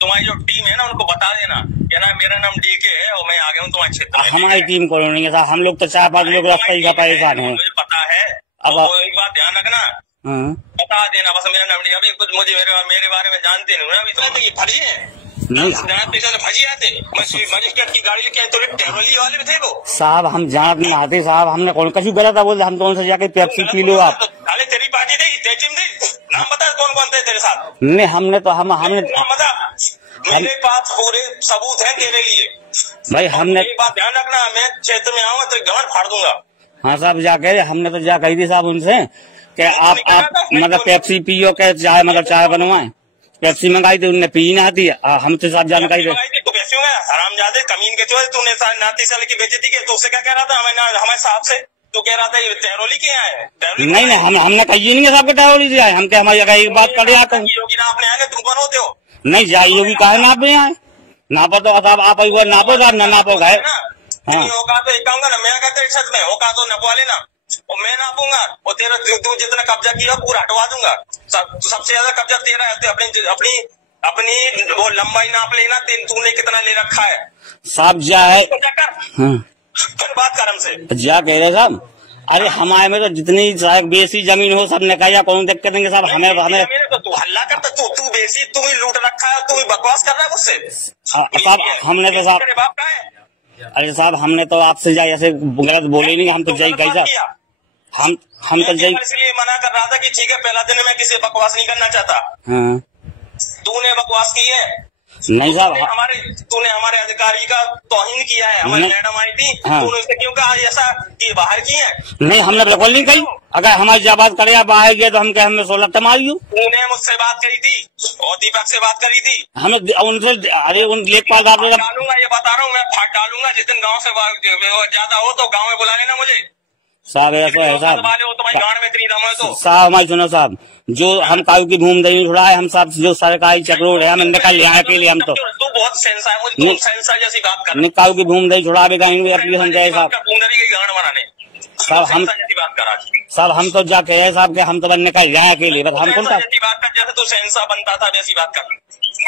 तुम्हारी जो टीम है ना उनको बता देना कि ना मेरा नाम डीके है और मैं आ गया हूँ तुम्हारे क्षेत्र में। हमारी टीम को नहीं है साहब, हम लोग तो 4-5 लोग रास्ता ही का परेशान है। मुझे पता है। अब एक बात ध्यान रखना, बता देना बस मेरा नाम नहीं। अभी कुछ मुझे मेरे बारे में जानते नहीं ना, अभी तो ये फर्जी है नहीं फर्जी आते। मजिस्ट्रेट की गाड़ी लेके तो टेरोली वाले भी थे वो साहब। हम जानत नहीं आते साहब, हमने कौन कभी गलत बोल, हम तो उनसे जाके पेप्सी पी लो आप। अरे तेरी पार्टी थी नाम बता कौन कौन थे तेरे साथ? नहीं हमने तो हमने मेरे पास पूरे सबूत हैं तेरे लिए भाई। हमने एक बात ध्यान रखना, मैं क्षेत्र में आऊंगा तो गांड फाड़ दूंगा। हाँ साहब जाके हमने तो जा कही थी साहब उनसे कि आप मतलब पेप्सी पियो के चाय मतलब चाय बनवाए। पेप्सी मंगाई थी, उनने पी ना थी। हमसे साहब जानकारी दे तो कैसे होगा हरामजादे कमीन के जो तूने नाती साल की बेइज्जती की, तो उससे क्या कह रहा था हमारे साहब से? तू कह रहा था तेरोली के आए? नहीं हमने कही नहीं है साहब तेरोली से आए। हम क्या हमारी एक बात कर आते योगी ना अपने आगे तुम कौन होते हो? नहीं जाए योगी कहा नाप में आए नापो तो साहब आप नापो साहब न नापो गए। हाँ होगा तो एक कहूंगा ना, मैं कहते छत में होगा तो नपवा लेना और मैं नापूंगा और तेरा तू जितना कब्जा किया पूरा हटवा दूंगा। सबसे ज्यादा कब्जा तेरा है, अपनी अपनी वो लंबाई नाप लेना, तूने कितना ले रखा है साहब। जा है बात कर हमसे जा कह रहे साहब। अरे हमारे में तो जितनी बेसी जमीन हो सब ने कहा कौन देख देंगे साहब। हमें तो तू हल्ला करता, तू बेसी तू ही लूट रखा है, तू ही बकवास कर रहा है मुझसे साहब। हमने तो साहब बाप का है। अरे साहब हमने तो आपसे जाए ऐसे गलत बोले नहीं, हम तो जय गई साहब। हम तो जय इसलिए मना कर रहा था कि ठीक है पहला दिन मैं किसी बकवास नहीं करना चाहता। तूने बकवास की है नहीं साहब। तूने हमारे अधिकारी का तौहीन किया है। हमारी मैडम आई थी तूने उससे क्यों कहा ऐसा कि बाहर की है? नहीं हमने बिल्कुल नहीं कही। अगर हमारी जब बात करे बाहर गए तो हम क्या हमें 16 तमारी। तूने मुझसे बात करी थी और दीपक से बात करी थी। हमें उनसे अरे उन लेखपाल डालूंगा, ये बता रहा हूँ मैं, फाट डालूंगा। जिस दिन गाँव से ज्यादा हो तो गाँव में बुला लेना मुझे साहब। ऐसा है साहब साहब हमारी सुनो साहब, जो हम काऊ की भूमि नहीं छुड़ाए हम साहब, जो सरकारी चक्रों है हम निकल यहाँ के लिए हम तो बहुत सेंसा है मुझे, सेंसा जैसी बात कर नहीं काऊ की भूमि नहीं छुड़ा भी कहेंगे अपनी समझाए साहब। साहब हम तो जा कहे साहब के हम तो बनने का यहाँ के लिए बस हम कौन सा बात कर, जैसे तू सेंसा बनता था वैसी बात कर।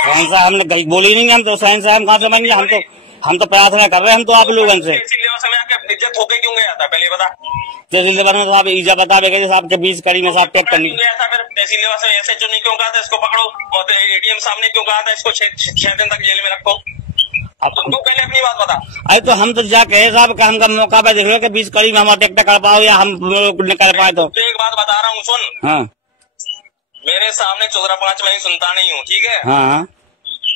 सेंसा हमने बोली नहीं, हम तो सेंसा हम कहाँ से बन गए? हम तो प्रार्थना कर रहे हैं हम तो आप लोगों से। इज्जत होके क्यों गया था पहले बता? तहसील में साहब ईजा बता देगा साहब के 20 कड़ी में साहब पैक करनी गया था। फिर तहसील से ऐसे जो नहीं क्यों कहा था इसको पकड़ो और एटीएम सामने क्यों कहा था इसको 6 दिन तक जेल में रखो? अब तू पहले अपनी बात बता। अरे तो हम तो जा कहे साहब का हमका मौका पे देख लो कि 20 कड़ी में हम टेक्टर कर पाओ या हम निकल पाए। तो एक बात बता रहा हूँ सुन। हाँ मेरे सामने 14-5 में सुनता नहीं हूँ ठीक है। हाँ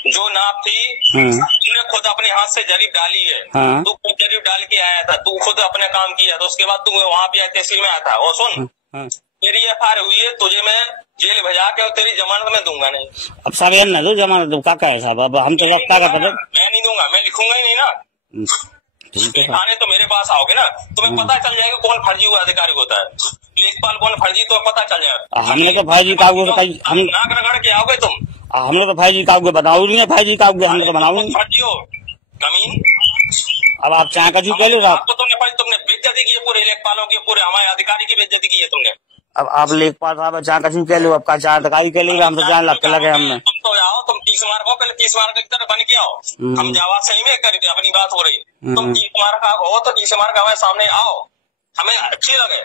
जो नाप थी तूने खुद अपने हाथ से जरीब डाली है। तू खुद जरीब डाल के आया था, तू खुद अपने काम किया तो उसके बाद तू वहाँ पे तहसील में आया था। और सुन तेरी FIR हुई है, तुझे मैं जेल भेजा के और तेरी जमानत में दूंगा नहीं। अब साहब यार न दो जमानत क्या है साहब, अब हम तो रफ्ता का पता मैं नहीं दूंगा, मैं लिखूंगा ही नहीं ना। थाने तो मेरे पास आओगे ना तुम्हें पता चल जाएगा कौन फर्जी हुआ अधिकारी होता है, लेखपाल कौन फर्जी, तो पता चल जाएगा। हमने तो फर्जी कागज हम नाक रगड़ के आओगे तुम। हमने तो फर्जी कागज बनाओ नहीं है, फर्जी कागज हमने तो बनाओ नहीं। फर्जी हो कमीन। अब आप चाहे कचू कह लो साहब। तो तुमने बेइज्जती की है पूरे लेखपालों की, पूरे हमारे अधिकारी की बेइज्जती की है तुमने। अब आप लेखपाल साहब चाहे कचू कह लो, आपका चाहे अधिकारी कह लो, हम तो चाहे लग लगे हमने। तुम तो आओ, तुम 30 मार्क हो, पहले 30 मार्क की तरह बन के आओ। हम जवाब सही में कर अपनी बात हो रही, तुम 30 मार्क हो तो 30 मार्क हमारे सामने आओ, हमें अच्छी लगे।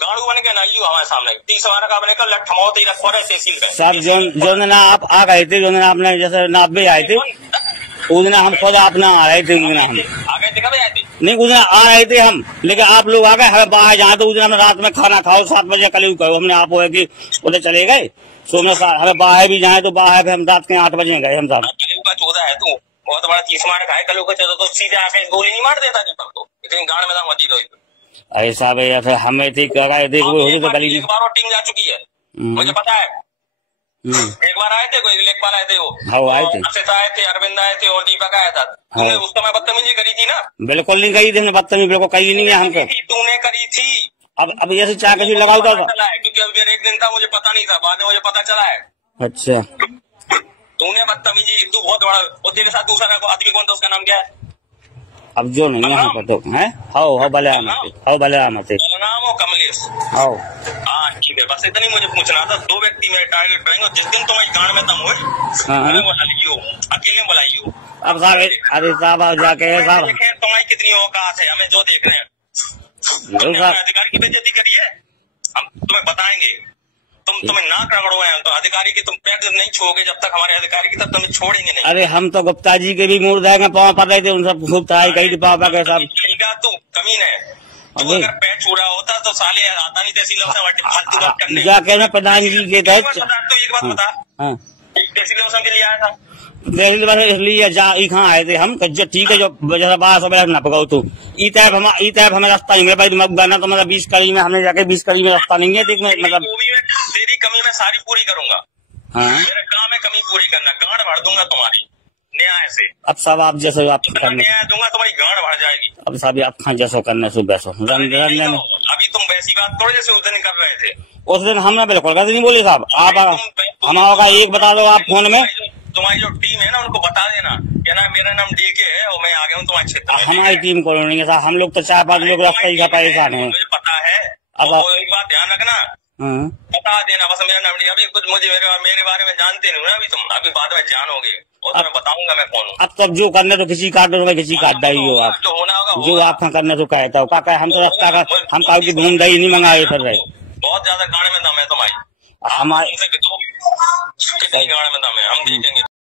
गाड़ू बन के नहीं हमारे सामने 30 मार्क का बने कर लठमाओ तो रखो रहे साहब। जो दिन आप आ गए थे, जो दिन आपने जैसे नाप भी आए थे उस दिन हम खुद अपना आ रहे थे। उस दिन हम आ गए थे, कब आए थे? नहीं उस दिन आ रहे थे हम, लेकिन आप लोग आ गए हमें बाहर जहाँ तो उस दिन हमने रात में खाना खाओ 7 बजे कल कहो हमने आप हुए कि उधर चले गए सोने हमें बाहर भी जाए तो बाहर हम रात के 8 बजे गए हम साहब। 14 है तू बहुत बड़ा 30 मार्क है, कल को चलो तो सीधे आके गोली नहीं मार देता दीपक तो इतनी गाड़ में मची तो। अरे साहब ऐसे हमें थी थे तो गली एक बार टीम जा चुकी है मुझे पता है। एक बार आए थे कोई लेखपाल आए थे, वो आए थे, आए थे, अरविंद आए थे और दीपक आया था। तुमने उस समय बदतमीजी करी थी ना? बिल्कुल नहीं करी थी बदतमीजी, बिल्कुल कही नहीं है हमको। तूने करी थी। अब जैसे चाह कभी लगा था क्योंकि अब मेरा एक दिन था मुझे पता नहीं था, बाद में मुझे पता चला है। अच्छा तूने बदतमीजी, तू बहुत बड़ा और तेरे साथ दूसरा आदमी कौन था उसका नाम क्या है? अब जो नहीं है तो है हाउ भले आमत नाम हो कमलेश। हाउ हाँ ठीक है, बस इतनी मुझे पूछना था। 2 व्यक्ति मेरे टारगेट करेंगे, जिस दिन तुम्हारी गांड में दम हो बुला लीजिए, अकेले बुलाइए। अब साहब अरे साहब जाके साहब तुम्हारी कितनी औकात है, हमें जो देख रहे हैं। अधिकारी की बेइज्जती करी है, हम तुम्हें बताएंगे। तुम्हें नाक रगड़ो है तो अधिकारी की तुम पैर नहीं छोड़ोगे जब तक हमारे अधिकारी की, तब तुम्हें छोड़ेंगे नहीं। अरे हम तो गुप्ता जी के भी मुड़ जाएंगे, पाँव पड़ रहे थे उन सब खूब था कही पापा के सब। तू कमीन है, तू अगर पैर छुड़ा होता तो साले आता नहीं तहसील जाके मैं प्रधान जी के तहत। तो एक बात बता, तहसील के लिए आया था इसलिए कहाँ आए थे हम, ठीक है जो जैसा 12 न पकाओ तू ई टैप हमें रास्ता नहीं है भाई, ना तो मतलब 20 कड़ी में हमने जाके 20 कड़ी में रास्ता नहीं है, देख मतलब तेरी कमी मैं सारी पूरी करूंगा। मेरा काम है कमी पूरी करना, गांड भर दूंगा तुम्हारी न्याय से। अब सब आप जैसे आप न्याय दूंगा, तुम्हारी गांड भर जाएगी। अब सब आप जैसो करने से वैसो अभी तुम वैसी बात थोड़ी जैसे उस दिन कर रहे थे। उस दिन हमने बिल्कुल नहीं बोले साहब, आप हमारा एक बता दो आप फोन में। तुम्हारी जो टीम है ना उनको बता देना क्या ना, मेरा नाम डीके है और मैं आ गया हूँ तुम्हारे क्षेत्र में। हमारी टीम को नहीं है साहब, हम लोग तो 4-5 लोग रास्ता ही परेशान है। मुझे पता है, अब एक बात ध्यान रखना, बता देना बस मेरा नाम। अभी कुछ मुझे मेरे बारे में जानते नहीं ना, अभी तुम अभी बाद में जानोगे और मैं बताऊंगा मैं कौन हूँ। अब तब जो करने तो किसी काट दो, किसी काट ही हो आप, जो होना होगा जो आप करने तो कहता हो का हम तो रास्ता का हम काउ की घूम दही नहीं मंगाए फिर रहे। बहुत ज्यादा गाड़ में दम है तुम्हारी, हमारे कितनी गाड़ में दम है हम देखेंगे।